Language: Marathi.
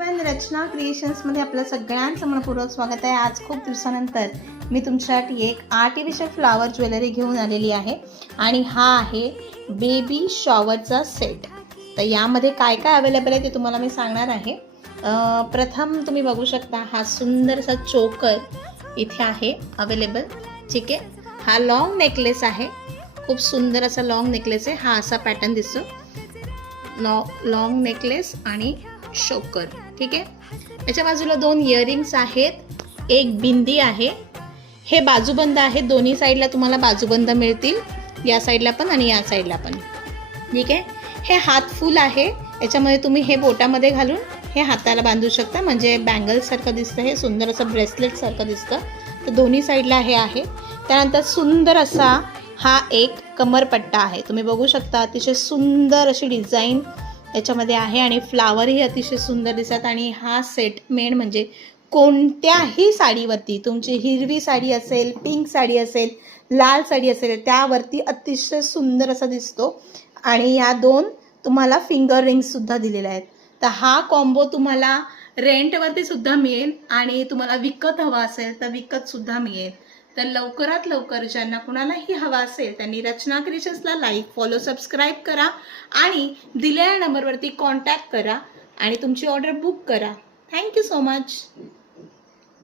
एव्हरीवन, रचना क्रिएशन्समध्ये आपलं सगळ्यांचं मनपूर्वक स्वागत आहे। आज खूप दिवसानंतर मी तुमच्यासाठी एक आर्टिफिशियल फ्लावर ज्वेलरी घेऊन आलेली आहे आणि हा आहे बेबी शॉवरचा सेट। तर यामध्ये काय काय अवेलेबल आहे ते तुम्हाला मी सांगणार आहे। प्रथम तुम्ही बघू शकता हा सुंदरसा चोकर इथे आहे अवेलेबल, ठीक आहे। हा लॉन्ग नेकलेस आहे, खूप सुंदर असा लॉन्ग नेकलेस आहे। हा असा पॅटर्न दिसतो, लॉन्ग नेकलेस आणि शोकर, ठीक आहे। याच्या बाजूला दोन इयरिंग्स आहेत, एक बिंदी आहे, हे बाजूबंद आहे। दोन्ही साईडला तुम्हाला बाजूबंद मिळतील, या साईडला पण आणि या साईडला पण, ठीक आहे। हे हात फूल आहे, याच्यामध्ये तुम्ही हे बोटामध्ये घालून हे हाताला बांधू शकता, म्हणजे बँगल सारखं दिसतं, हे सुंदर असं ब्रेसलेट सारखं दिसतं। तर दोन्ही साईडला हे आहे। त्यानंतर सुंदर असा हा एक कमरपट्टा आहे, तुम्ही बघू शकता, अतिशय सुंदर अशी डिझाईन याच्यामध्ये आहे आणि फ्लावरही अतिशय सुंदर दिसतात। आणि हा सेट मेन म्हणजे कोणत्याही साडीवरती, तुमची हिरवी साडी असेल, पिंक साडी असेल, लाल साडी असेल, त्यावरती अतिशय सुंदर असा दिसतो। आणि या दोन तुम्हाला फिंगर रिंग्स सुद्धा दिलेल्या आहेत। तर हा कॉम्बो तुम्हाला रेंटवरती सुद्धा मिळेल आणि तुम्हाला विकत हवा असेल तर विकत सुद्धा मिळेल। तर लवकरात लवकर ज्यांना कुणालाही हवा असेल त्यांनी रचना क्रिएशन्सला लाईक, फॉलो, सबस्क्राईब करा आणि दिलेल्या नंबरवरती कॉन्टॅक्ट करा आणि तुमची ऑर्डर बुक करा। Thank you so much.